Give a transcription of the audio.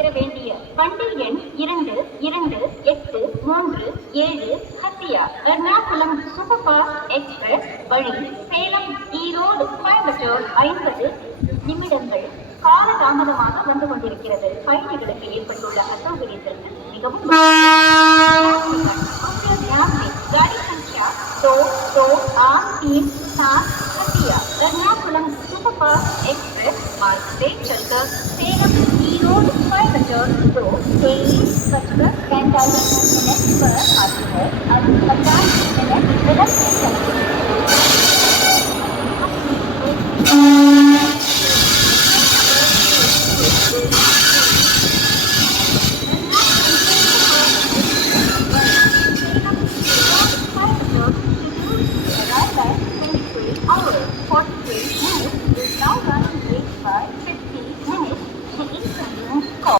சேர வேண்டிய வண்டி எண் 2283 Hatia Ernakulam super fast express வழி சேலம் ஈரோடு கோயம்புத்தூர் 50 நிமிடங்கள் கால தாமதமாக வந்து கொண்டிருக்கிறது. பயணிகளுக்கு ஏற்பட்டுள்ள அசௌகரியத்திற்கு மிகவும் गाड़ी संख्या 2283 हटिया एर्नाकुलम सुपरफास्ट एक्सप्रेस मार्ग से चलकर सेलम ईरोड कोयम्बटूर को 23:45 मिनट पर आती है। अब 50 मिनट विलंब